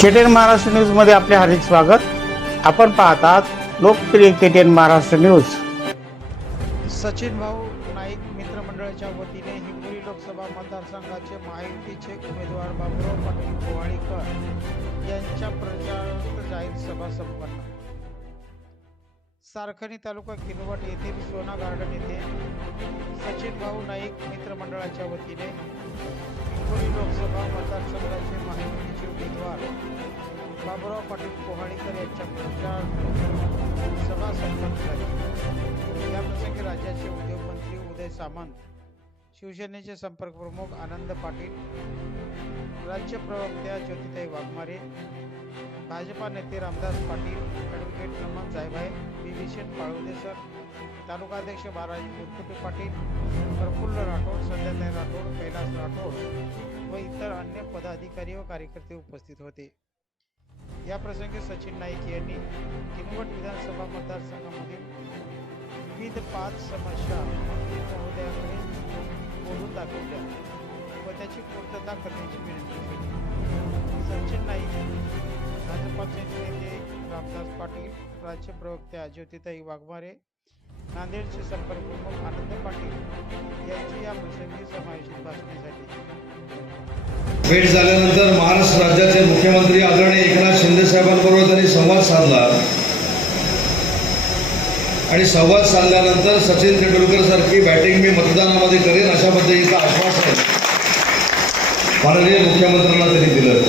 केटेन महाराष्ट्र न्यूजमध्ये आपले हार्दिक स्वागत. आपण पाहतात लोकप्रिय केटेन महाराष्ट्र न्यूज सचिन भाऊ नाईक मित्रमंडळाच्या वतीने हिंगोली लोकसभा मतदारसंघाचे महायुतीचे उमेदवार बाबुराव पाटील गोवाळीकर यांच्या प्रचारार्थ जाहीर सभा संपन्न. सारखणी तालुका किनवट येथील सोना गार्डन येथे सचिन भाऊ नाईक मित्रमंडळाच्या वतीने हिंगोली लोकसभा मतदारसंघाचे महायुतीचे उमेदवार बाबुराव पाटील पोहाळीकर यांच्या प्रचार सभा संपन्न झाली याप्रसंगी राज्याचे उद्योगमंत्री उदय सामंत शिवसेनेचे संपर्क प्रमुख आनंद पाटील राज्य प्रवक्त्या ज्योतिताई वाघमारे भाजपा नेते रामदास पाटील ॲडव्होकेट नमन जायभाई बिभीषण पाळवदे सर तालुकाध्यक्ष बालाजी मुरकुटे पाटील प्रफुल्ल राठोड संध्याताई राठोड कैलास राठोड व इतर अन्य पदाधिकारी व कार्यकर्ते उपस्थित होते. या प्रसंगी सचिन नाईक यांनी किनवट विधानसभा मतदारसंघामधील विविध पाच समस्या महोदयाकडे बोलून दाखवल्या व त्याची पूर्तता करण्याची विनंती केली. सचिन नाईक भाजपाचे नेते रामदास पाटील राज्य प्रवक्त्या ज्योतिताई वाघमारे नांदेडचे संपर्क प्रमुख आनंद पाटील यांची या प्रसंगी समायोजित भाषणे झाली. भेट झाल्यानंतर महाराष्ट्र राज्याचे मुख्यमंत्री आदरणीय एकनाथ शिंदे साहेबांबरोबर त्यांनी संवाद साधला. आणि संवाद साधल्यानंतर सचिन तेंडुलकर सारखी बॅटिंग मी मतदानामध्ये करेन अशा पद्धतीचं आश्वासन माननीय मुख्यमंत्र्यांना त्यांनी दिलं.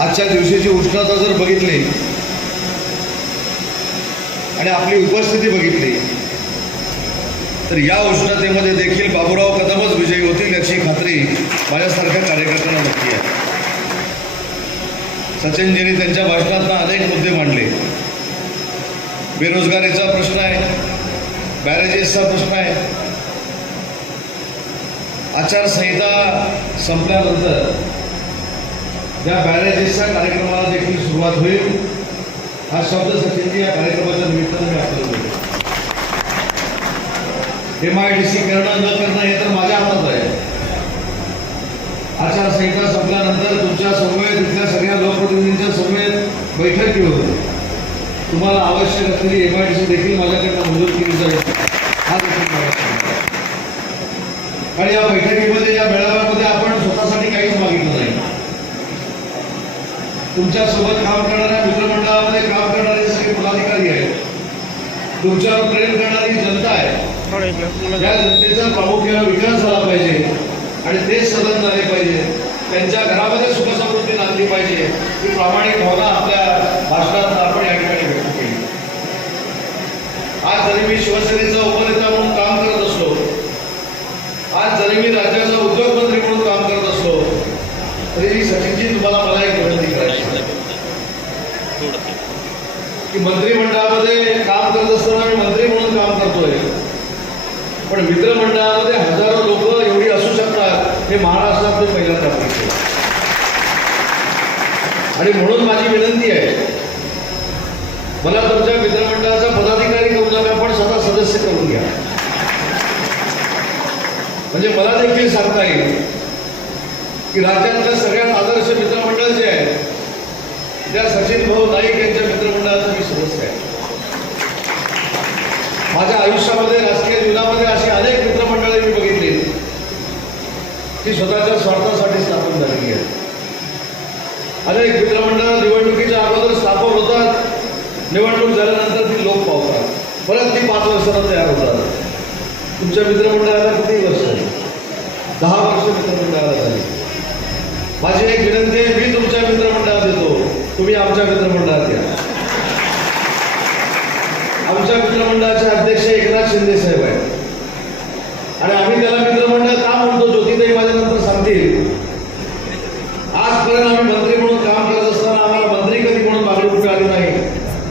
आजच्या दिवशीची उष्णता जर बघितली आणि आपली उपस्थिती बघितली तर या उष्णतेमध्ये देखील बाबूराव कदमच विजयी होतील याची खात्री माझ्यासारख्या कार्यकर्त्यांना नक्की आहे. सचिनजींनी त्यांच्या भाषणात अनेक मुद्दे मांडले. बेरोजगारीचा प्रश्न आहे बॅरेजेसचा प्रश्न आहे. आचारसंहिता संपल्यानंतर या बॅरेजेसच्या कार्यक्रमाला देखील सुरुवात होईल. हा शब्द सचिनजी या कार्यक्रमाच्या निमित्तानं मी आपल्याला एम आय डी सी करणं न करणं हे तर माझ्या हातात आहे. आचारसंहिता संपल्यानंतर तुमच्या समवेत इथल्या सगळ्या लोकप्रतिनिधींच्या समवेत बैठक घेऊन तुम्हाला आवश्यक असलेली एम आय डी सी देखील माझ्याकडनं मंजूर केली जाईल. हा देखील आणि या बैठकीमध्ये या मेळाव्यामध्ये आपण स्वतःसाठी काहीच मागितलं नाही. तुमच्यासोबत काम करणाऱ्या मित्रमंडळामध्ये काम करणारे सगळे पदाधिकारी आहेत. तुमच्यावर प्रेम करणारी जनता आहे. थोडे या जनतेचा प्रामुख्याने विकास झाला पाहिजे आणि तेच सदन झाले पाहिजे. त्यांच्या घरामध्ये सुखसमृद्धी नांदली पाहिजे. ही प्रामाणिक भावना आपल्या भाषणात आपण या ठिकाणी व्यक्त केली. आज जरी मी शिवसेनेचा उपनेता म्हणून काम करत असलो आज जरी मी राज्याचा उद्योगमंत्री म्हणून काम करत असलो तरी सचिनजी तुम्हाला मला एक विनंती करायची. की मंत्रिमंडळामध्ये काम करत असताना मी मंत्री म्हणून काम करतोय. पण मित्रमंडळामध्ये हजारो लोक एवढी असू शकतात हे महाराष्ट्रात पहिल्यांदा पाहिजे आणि म्हणून माझी विनंती आहे मला तुमच्या मित्रमंडळाचा पदाधिकारी करू नका पण स्वतः सदस्य करून घ्या. म्हणजे मला देखील सांगता येईल की राज्यातल्या सगळ्यात आदर्श मित्रमंडळ जे आहे त्या सचिन भाऊ नाईक यांच्या मित्रमंडळाचा मी सदस्य आहे. माझ्या आयुष्यामध्ये राजकीय जीवनामध्ये अशी अनेक मित्रमंडळे मी बघितली की स्वतःच्या स्वार्थासाठी स्थापन झालेली आहे. अनेक मित्रमंडळ निवडणुकीच्या अगोदर स्थापन होतात. निवडणूक झाल्यानंतर ती लोक पावतात. परत ती पाच वर्षाला तयार होतात. तुमच्या मित्रमंडळाला किती वर्ष आहे दहा वर्ष मित्रमंडळाला झाली. माझी एक विनंती आहे मी तुमच्या मित्रमंडळात येतो. तुम्ही आमच्या मित्रमंडळात या. आमच्या मित्रमंडळाचे अध्यक्ष एकनाथ शिंदे साहेब आहेत. आणि आम्ही त्याला मित्रमंडळ का म्हणतो ज्योतिताई असतील. आजपर्यंत आम्ही मंत्री म्हणून काम करत असताना आम्हाला मंत्री कधी म्हणून मागणी कुठे आली नाही.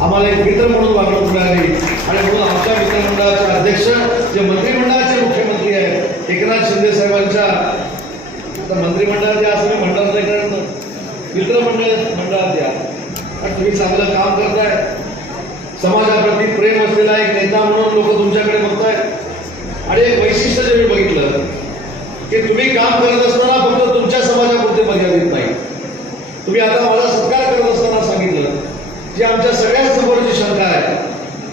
आम्हाला एक मित्र म्हणून मागणी कुठे आली. आणि म्हणून आमच्या मित्रमंडळाचे अध्यक्ष जे मंत्रिमंडळाचे मुख्यमंत्री आहेत एकनाथ शिंदे साहेबांच्या मंत्रिमंडळात या असं मी म्हणणार नाही कारण मित्रमंडळ मंडळात या आणि तुम्ही चांगलं काम करताय समाजाप्रती प्रेम असलेला एक नेता म्हणून लोक तुमच्याकडे बघतायत आणि एक वैशिष्ट्य जे मी बघितलं की तुम्ही काम करत असताना फक्त तुमच्या समाजापुरते मर्यादित नाही. तुम्ही आता मला सत्कार करत असताना सांगितलं जे आमच्या सगळ्यात समोरची शंका आहे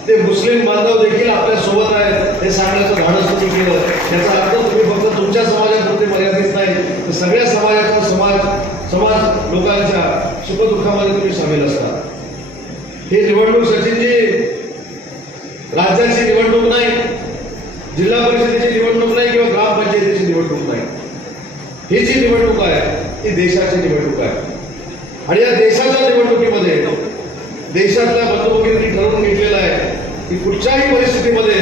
ते मुस्लिम बांधव देखील आपल्यासोबत आहेत हे सांगण्याचं धाडस तुम्ही केलं. याचा अर्थ तुम्ही फक्त तुमच्या समाजापुरते मर्यादित नाही तर सगळ्या समाजाचा समाज समाज लोकांच्या सुखदुःखामध्ये तुम्ही सामील असता. हे निवडणूक सचिनजी राज्याची निवडणूक नाही जिल्हा परिषदेची निवडणूक नाही किंवा ग्रामपंचायतीची निवडणूक नाही ही जी निवडणूक आहे. ती देशाची निवडणूक आहे. आणि या देशाच्या निवडणुकीमध्ये देशातल्या मतमोजणी ठरवून घेतलेलं आहे की कुठच्याही परिस्थितीमध्ये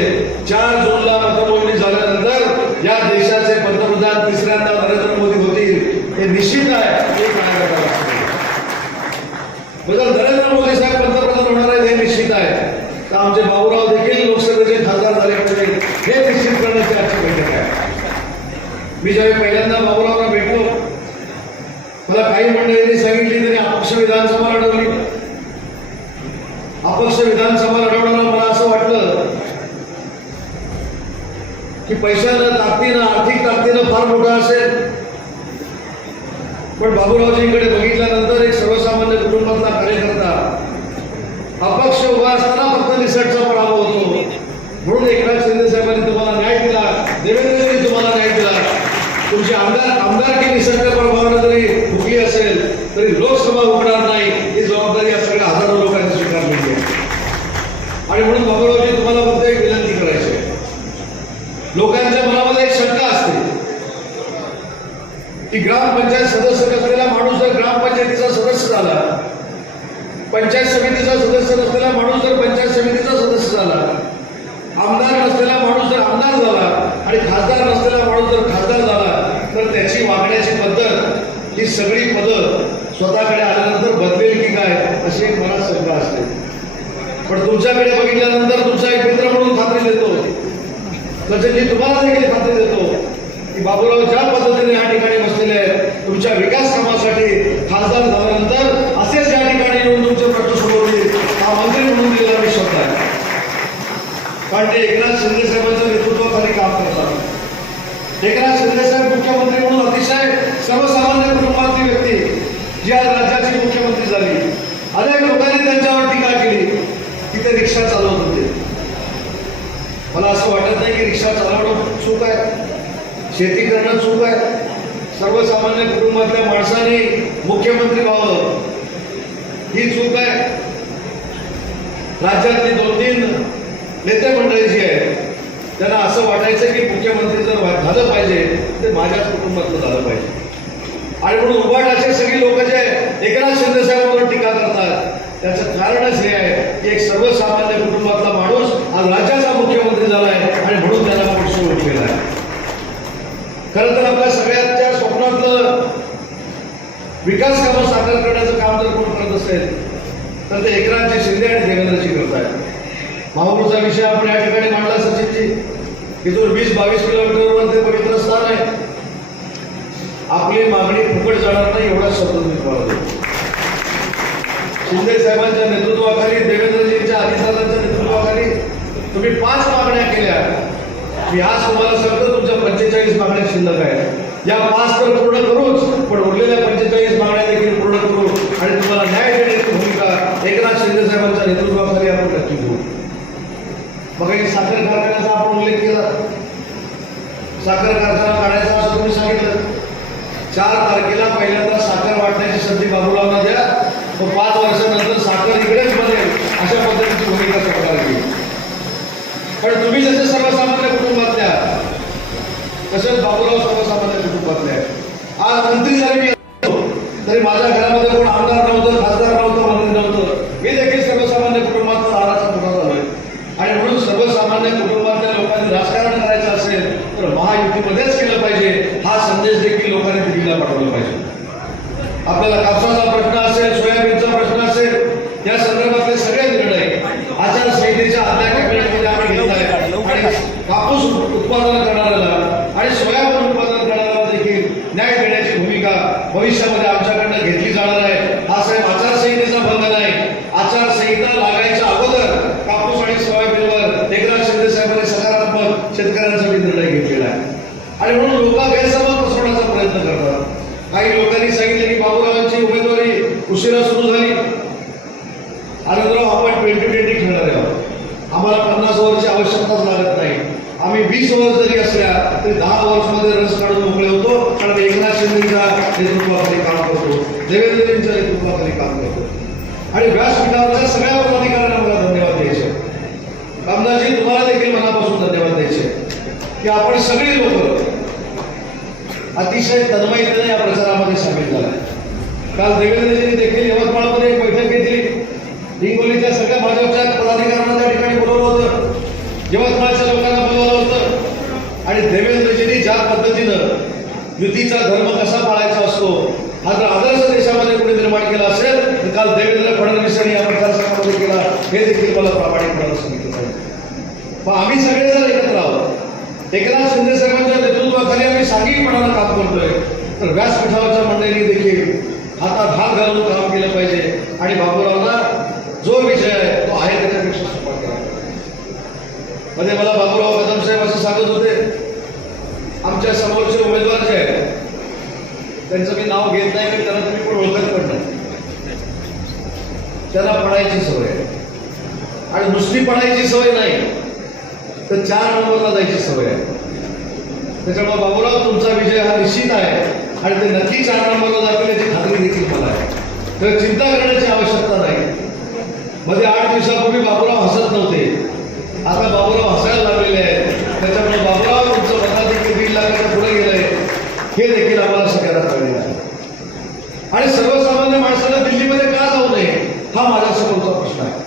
चार जूनला मतमोजणी झाल्यानंतर या देशाचे पंतप्रधान तिसऱ्यांदा नरेंद्र मोदी होतील हे निश्चित आहे. हे नरेंद्र मोदी साहेब पंतप्रधान होणार आहेत हे निश्चित आहे. तर आमचे बाबूराव देखील लोकसभेचे खासदार झाले पाहिजे हे निश्चित करण्याची आजची बैठक आहे. मी ज्यावेळी पहिल्यांदा बाबूरावला भेटलो मला काही मंडळींनी सांगितली त्यांनी अपक्ष विधानसभा लढवली. अपक्ष विधानसभा लढवताना मला असं वाटलं की पैशानं ताकदीनं आर्थिक ताकदीनं फार मोठा असेल. पण बाबूरावजींकडे बघितल्यानंतर एक सर्वसामान्य कुटुंबातला कार्यकर्ता अपक्ष उभा असताना फक्त निसटचा पराभव होतो. म्हणून एकनाथ शिंदे साहेबांनी तुम्हाला न्याय दिला देवेंद्रजींनी तुम्हाला न्याय दिला तुमची आमदार आमदारकी निसटच्या प्रभावानं जरी फुकली असेल तरी लोकसभा उघडणार नाही ही जबाबदारी या सगळ्या हजारो लोकांनी स्वीकारलेली आहे. आणि म्हणून बाबूरावजी तुम्हाला फक्त एक विनंती करायची आहे. लोकांच्या मनामध्ये एक शंका असते. की ग्रामपंचायत सदस्य नसलेला माणूस जर ग्रामपंचायतीचा सदस्य झाला पंचायत समितीचा सदस्य नसलेला माणूस जर पंचायत समितीचा सदस्य झाला आमदार नसलेला माणूस जर आमदार झाला आणि खासदार नसलेला माणूस जर खासदार झाला तर त्याची वागण्याची पद्धत ही सगळी पदं स्वतःकडे आल्यानंतर बदलेल की काय अशी एक मनात शंका असते. पण तुमच्याकडे बघितल्यानंतर तुमचा एक मित्र म्हणून खात्री देतो. म्हणजे मी तुम्हाला देखील खात्री देतो की बाबूराव ज्या पद्धतीने या ठिकाणी बसलेले आहेत तुमच्या विकास कामासाठी खासदार झाल्यानंतर असेच या ठिकाणी येऊन तुमचे प्रश्न सोडवतील हा मंत्री म्हणून दिला विश्वास आहे. कारण ते एकनाथ शिंदे साहेबांच्या नेतृत्वाखाली काम करतात. एकनाथ शिंदे साहेब मुख्यमंत्री म्हणून अतिशय सर्वसामान्य कुटुंबातली व्यक्ती जी आज राज्याची मुख्यमंत्री झाली. अनेक लोकांनी त्यांच्यावर टीका केली की ते रिक्षा चालवत होते. मला असं वाटत नाही की रिक्षा चालवणं चूक आहे. शेती करणं चूक आहे. सर्वसामान्य कुटुंबातल्या माणसाने मुख्यमंत्री व्हावं. ही चूक आहे. राज्यातली दोन तीन नेते मंडळी जी आहेत त्यांना असं वाटायचं की मुख्यमंत्री जर झालं पाहिजे ते माझ्याच कुटुंबातलं झालं पाहिजे. आणि म्हणून उभाटाचे सगळी लोक जे एकनाथ शिंदे साहेबांवर टीका करतात. त्याचं कारणच हे आहे की एक सर्वसामान्य कुटुंबातला माणूस आज राज्याचा मुख्यमंत्री झाला आहे आणि म्हणून त्याला पुढचं उठलेला आहे. खरं तर आपल्या सगळ्यांच्या स्वप्नातलं विकास कामं साकार करण्याचं काम जर कोण करत असेल तर ते एकनाथजी शिंदे आणि देवेंद्रजी करत आहेत महापूरचा विषय आपण या ठिकाणी मांडला सचिनजी. इथून वीस बावीस किलोमीटरवर ते पवित्र स्थान आहे. आपली मागणी फुकट जाणार नाही एवढा शब्द मी शिंदे साहेबांच्या नेतृत्वाखाली देवेंद्रजींच्या अधिकाऱ्यांच्या नेतृत्वाखाली तुम्ही पाच मागण्या केल्या. मी आज तुम्हाला सांगतो तुमच्या पंचेचाळीस मागण्या शिल्लक आहेत. या पाच तर पूर्ण करूच पण उरलेल्या पंचेचाळीस मागण्या देखील पूर्ण करू. आणि तुम्हाला न्याय देण्याची भूमिका एकनाथ शिंदे साहेबांच्या नेतृत्वाखाली आपण नक्की घेऊ मग हे साखर कारखान्याचा आपण उल्लेख केला. साखर कारखाना काढायचा असं तुम्ही सांगितलं? चार तारखेला पहिल्यांदा साखर वाटण्याची संधी बाबूरावला द्या. मग पाच वर्षानंतर साखर इकडेच बनेल अशा पद्धतीची भूमिका सरकार घेईल. पण तुम्ही जसे सर्वसामान्य कुटुंबातल्या तसेच बाबूराव सर्वसामान्य कुटुंबातल्या आज मंत्री जरी मी तरी माझ्या घरामध्ये कोण आमदार नव्हतं मंत्री नव्हतं मी देखील सर्वसामान्य कुटुंबात लहानाचा मोठा झालोय आणि म्हणून सर्वसामान्य कुटुंबातल्या लोकांनी राजकारण करायचं असेल तर महायुतीमध्येच केलं पाहिजे. हा संदेश देखील लोकांनी दिल्लीला पाठवला पाहिजे. आपल्याला कापसाचा प्रश्न असेल सोयाबीनचा प्रश्न असेल या संदर्भातले सगळे निर्णय आचारसंहितेच्या आदल्या कॅबिनेटमध्ये आम्ही घेतला आहे आणि कापूस उत्पादन करणाऱ्याला आणि सोयाबीन उत्पादन करणाऱ्याला देखील न्याय देण्याची भूमिका भविष्यामध्ये आमच्याकडनं घेतली जाणार आहे हा साहेब आचारसंहितेचा भंग नाही आचारसंहिता लागायच्या अगोदर कापूस आणि सोयाबीनवर एकनाथ शिंदे साहेबांनी सकारात्मक शेतकऱ्यांसाठी निर्णय घेतलेला आहे आणि म्हणून लोक गैरसमज पसरवण्याचा प्रयत्न करतात काही लोकांनी सांगितलं सांगितले की बाबूरावांची उमेदवारी उशिरा सुरू झाली आनंदराव आपण ट्वेंटी ट्वेंटी खेळणारे आहोत आम्हाला पन्नास ओव्हरची आवश्यकताच लागत नाही आम्ही वीस ओव्हर जरी असल्या तरी दहा ओव्हर्समध्ये रन्स काढून मोकळे होतो कारण एकनाथ शिंदेच्या नेतृत्वाखाली काम करतो देवेंद्रजींच्या नेतृत्वाखाली काम करतो आणि व्यासपीठावरच्या सगळ्या पदाधिकाऱ्यांना मला धन्यवाद द्यायचे रामदासजी तुम्हाला देखील मनापासून धन्यवाद द्यायचे की आपण सगळी लोक अतिशय या प्रचारामध्ये सामील झाला काल देवेंद्रजींनी देखील यवतमाळमध्ये एक बैठक घेतली. हिंगोलीच्या सगळ्या भाजपच्या पदाधिकाऱ्यांना त्या ठिकाणी बोलवलं होतं. यवतमाळच्या लोकांना बोलवलं होतं. आणि देवेंद्रजींनी ज्या पद्धतीनं युतीचा धर्म कसा पाळायचा असतो हा जर आदर्श देशामध्ये कुणी निर्माण केला असेल तर काल देवेंद्र फडणवीसांनी या मतदारसंघामध्ये केला. हे देखील मला प्रामाणिकपणानं सांगितलं मग आम्ही सगळेजण एकत्र आहोत. एकनाथ शिंदे साहेबांच्या नेतृत्वाखाली आम्ही सांघिकपणानं काम करतोय. तर व्यासपीठावरच्या मंडळींनी देखील हातात हात घालून काम केलं पाहिजे. आणि बाबूरावला जो विजय आहे तो आहे त्याच्यापेक्षा सोपा केला मध्ये म्हणजे मला बाबूराव कदम साहेब असं सांगत होते आमच्या समोरचे उमेदवार जे आहेत त्यांचं मी नाव घेत नाही की त्यांना तुम्ही पण ओळखत पण नाही. त्यांना पडायची सवय आहे. आणि नुसती पडायची सवय नाही तर चार नंबरला जायची सवय आहे. त्याच्यामुळे बाबूराव तुमचा विजय हा निश्चित आहे. आणि ते नक्की चार नंबरला जातील याची खात्री देखील मला आहे. तर चिंता करण्याची आवश्यकता नाही. मध्ये आठ दिवसापूर्वी बाबूराव हसत नव्हते. आता बाबूराव हसायला लागलेले आहेत. त्याच्यामुळे बाबूराव तुमचं मताधिक्य दीड लाखाच्या पुढे गेलंय. हे देखील आम्हाला सगळ्यांना कळलेलं आहे. आणि सर्वसामान्य माणसाला दिल्लीमध्ये का जाऊ नये? हा माझ्या समोरचा प्रश्न आहे.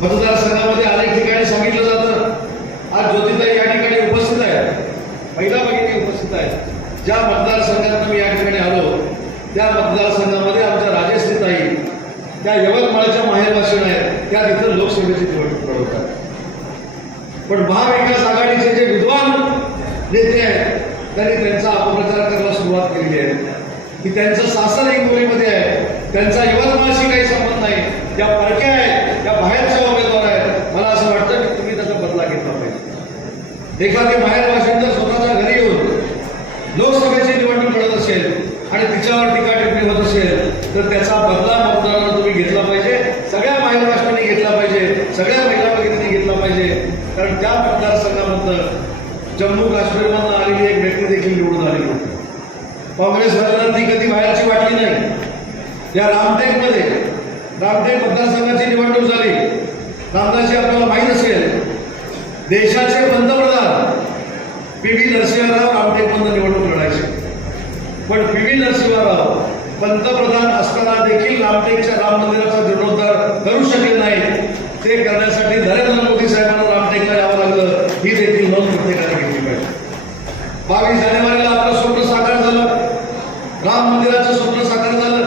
मतदारसंघामध्ये आले ठिकाणी सांगितलं जातं आज ज्योतिताई या ठिकाणी उपस्थित आहे महिला भगिनी उपस्थित आहेत ज्या मतदारसंघात मी या ठिकाणी आलो त्या मतदारसंघामध्ये आमच्या राजेश्रीताई त्या यवतमाळच्या माहेरवासीन आहेत त्या तिथं लोकसभेची निवडणूक लढवतात. पण महाविकास आघाडीचे जे विद्वान नेते आहेत त्यांनी त्यांचा अपप्रचार करायला सुरुवात केलेली आहे. की त्यांचं सासर हिंगोलीमध्ये आहे त्यांचा यवतमाळशी काही संबंध नाही त्या परक्या आहेत त्या बाहेरच्या उमेदवार आहेत मला असं वाटतं की तुम्ही त्याचा बदला घेतला पाहिजे. एखादी बाहेर लोकसभेची निवडणूक लढत असेल आणि तिच्यावर टीका टिप्पणी होत असेल तर त्याचा बदला मतदारांना तुम्ही घेतला पाहिजे सगळ्या महिला राष्ट्रांनी घेतला पाहिजे सगळ्या महिला भगिनींनी घेतला पाहिजे. कारण त्या मतदारसंघामधनं जम्मू काश्मीरमधनं आलेली एक व्यक्ती देखील निवडून आलेली होती काँग्रेसवाल्यांना ती कधी बाहेरची वाटली नाही. या रामटेकमध्ये रामटेक मतदारसंघाची निवडणूक झाली. रामदासजी आपल्याला माहीत असेल देशाचे पंतप्रधान पी व्ही नरसिंहराव रामटेकमधून निवडणूक लढायचे. पण पी व्ही नरसिंहराव पंतप्रधान असताना देखील रामटेकच्या राम मंदिराचा जीर्णोद्धार करू शकले नाही ते करण्यासाठी नरेंद्र मोदी साहेबांना रामटेकला यावं लागलं. ही देखील नोंद प्रत्येकाने घेतली पाहिजे. बावीस जानेवारीला आपलं स्वप्न साकार झालं. राम मंदिराचं स्वप्न साकार झालं.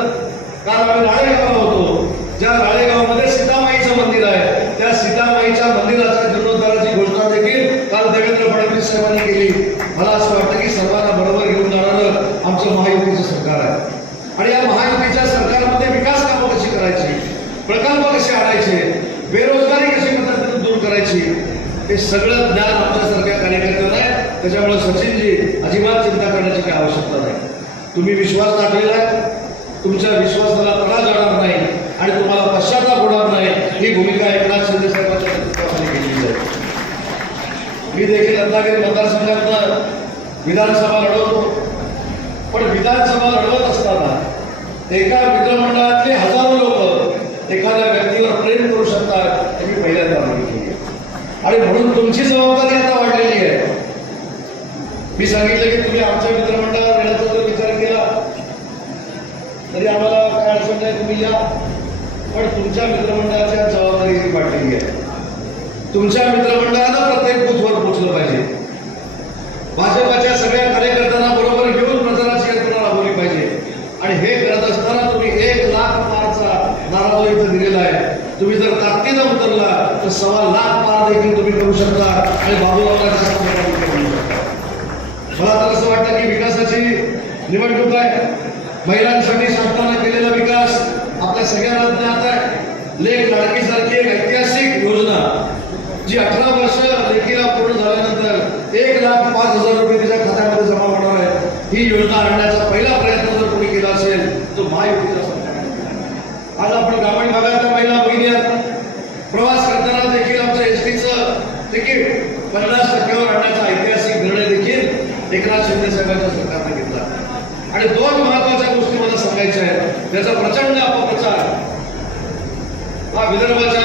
काल आम्ही राळेगाव होतो ज्या राळेगावमध्ये सीतामाईचं मंदिर आहे त्या सीतामाईच्या मंदिराच्या जीर्णोद्धाराची घोषणा देखील काल देवेंद्र फडणवीस साहेबांनी केली. मला असं वाटतं की सर्वांना बरोबर घेऊन जाणारं आमचं महायुतीचं सरकार आहे. आणि या महायुतीच्या सरकारमध्ये विकास कामं कशी करायची? प्रकल्प कसे आणायचे? बेरोजगारी कशी पद्धतीने दूर करायची? हे सगळं ज्ञान आमच्यासारख्या कार्यकर्त्यांना आहे. त्याच्यामुळे सचिनजी अजिबात चिंता करण्याची काही आवश्यकता नाही. तुम्ही विश्वास टाकलेला आहे. तुमच्या विश्वासाला तडा जाणार नाही. आणि तुम्हाला पश्चाताप होणार नाही. ही भूमिका एकनाथ शिंदे मी देखील रत्नागिरी मतदारसंघातनं विधानसभा लढवतो. पण विधानसभा लढवत असताना एका मित्रमंडळातले हजारो लोक एखाद्या व्यक्तीवर प्रेम करू शकतात हे मी पहिल्यांदा बघितली आणि म्हणून तुमची जबाबदारी आता वाढलेली आहे. मी सांगितलं की तुम्ही आमच्या मित्रमंडळात येण्याचा जर विचार केला. तरी आम्हाला काय अडचण नाही तुम्ही या. पण तुमच्या मित्रमंडळाच्या जबाबदारी ही वाढलेली आहे तुमच्या मित्रमंडळानं प्रत्येक बूथवर पोहोचलं पाहिजे. भाजपाच्या सगळ्या कार्यकर्त्यांना बरोबर घेऊन प्रचाराची यंत्रणा राबवली पाहिजे. आणि हे करत असताना तुम्ही एक लाख पारचा नारा इथं दिलेला आहे. तुम्ही जर ताकदीनं उतरला तर सव्वा लाख पार देखील तुम्ही करू शकता आणि बाबूरावला जास्त शकता मला तर असं वाटतं की विकासाची निवडणूक लेखीला पूर्ण झाल्यानंतर एक लाख पाच हजार रुपये तिच्या खात्यामध्ये जमा होणार आहे. ही योजना आणण्याचा पहिला प्रयत्न जर कोणी केला असेल तो महायुतीचा आज आपण ग्रामीण भागातल्या महिला बघितल्या प्रवास करताना देखील आमच्या एस टीच तिकीट पन्नास टक्क्यावर आणण्याचा ऐतिहासिक निर्णय देखील एकनाथ शिंदे साहेबांच्या सरकारने घेतला. आणि दोन महत्त्वाच्या गोष्टी मला सांगायच्या आहेत. त्याचा प्रचंड अपप्रचार. हा विदर्भाच्या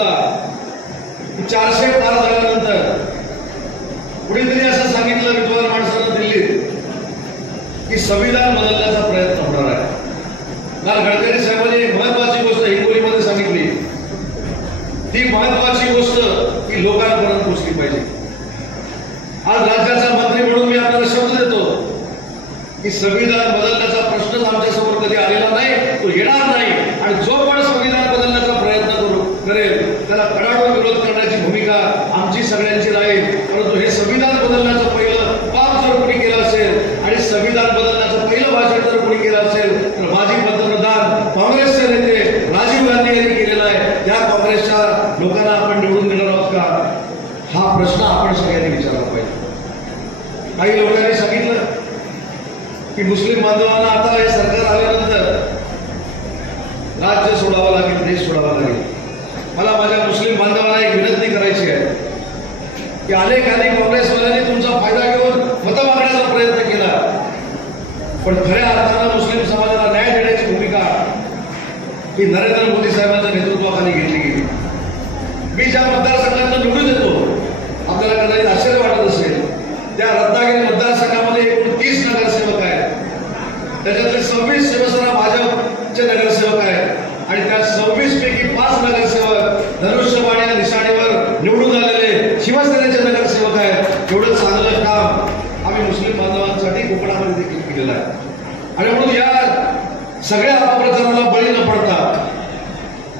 होता. चारशे पार झाल्यानंतर. कुणीतरी असं सांगितलं विद्वान माणसानं दिल्लीत की संविधान बदलण्याचा प्रयत्न होणार आहे. काल गडकरी साहेबांनी एक महत्वाची गोष्ट हिंगोलीमध्ये सांगितली. ती महत्वाची गोष्ट की लोकांपर्यंत पोचली पाहिजे. आज राज्याचा मंत्री म्हणून मी आपल्याला शब्द देतो की संविधान बदलण्याचा प्रश्नच आमच्यासमोर कधी आलेला नाही तो येणार नाही आणि जो पण संविधान बदलण्याचा प्रयत्न करू करेल त्याला कडाडून विरोध करण्याची भूमिका आमची सगळ्यांची राहील परंतु हे संविधान बदलण्याचं पहिलं पाप जर कोणी केलं असेल आणि संविधान बदलण्याचं पहिलं भाषण जर कोणी केलं असेल तर माजी पंतप्रधान काँग्रेसचे नेते राजीव गांधी यांनी केलेलं आहे त्या काँग्रेसच्या लोकांना आपण निवडून देणार आहोत का हा प्रश्न आपण सगळ्यांनी विचारला पाहिजे काही लोकांनी सांगितलं की मुस्लिम बांधवांना आता हे सरकार आल्यानंतर राज्य सोडावं लागेल देश सोडावा लागेल मला माझ्या मुस्लिम बांधवांना एक विनंती करायची आहे की अनेक अनेक काँग्रेसवाल्यांनी तुमचा फायदा घेऊन मतं मागण्याचा प्रयत्न केला पण खऱ्या अर्थानं मुस्लिम समाजाला न्याय देण्याची भूमिका ही नरेंद्र मोदी साहेबांच्या नेतृत्वाखाली घेतली गेली. मी ज्या मतदारसंघातून निवडून येतो आपल्याला कदाचित आश्चर्य वाटत असेल त्या रत्नागिरी मतदारसंघामध्ये एकूण तीस नगरसेवक आहेत. त्याच्यातले सव्वीस शिवसेना भाजपचे नगरसेवक आहेत. आणि त्या सव्वीस पैकी पाच नगरसेवक धनुष्यबाण या निशाणीवर निवडून आलेले शिवसेनेचे नगरसेवक आहेत एवढं चांगलं काम आम्ही मुस्लिम बांधवांसाठी कोकणामध्ये देखील केलेलं आहे. आणि म्हणून या सगळ्या अपप्रचाराला बळी न पडता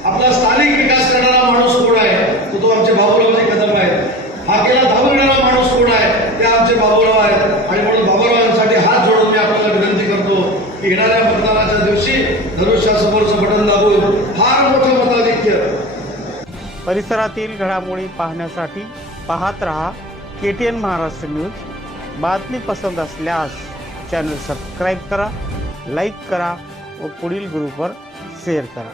आपला स्थानिक विकास करणारा माणूस कोण आहे? तो तो आमचे बाबूरावजी कदम आहेत. हाकेला धावून येणारा माणूस कोण आहे? ते आमचे बाबूराव आहेत. आणि म्हणून बाबूरावांसाठी हात जोडून मी आपल्याला विनंती करतो की येणाऱ्या मतदानाच्या दिवशी धनुष्यासमोरचं बटन दाबून फार मोठं मताधिक्य परिसरातील घडामोडी पाहण्यासाठी पाहत रहा K T N Maharashtra news बातमी पसंत असल्यास चॅनल सबस्क्राईब करा लाईक करा व पुढील ग्रुपवर शेअर करा.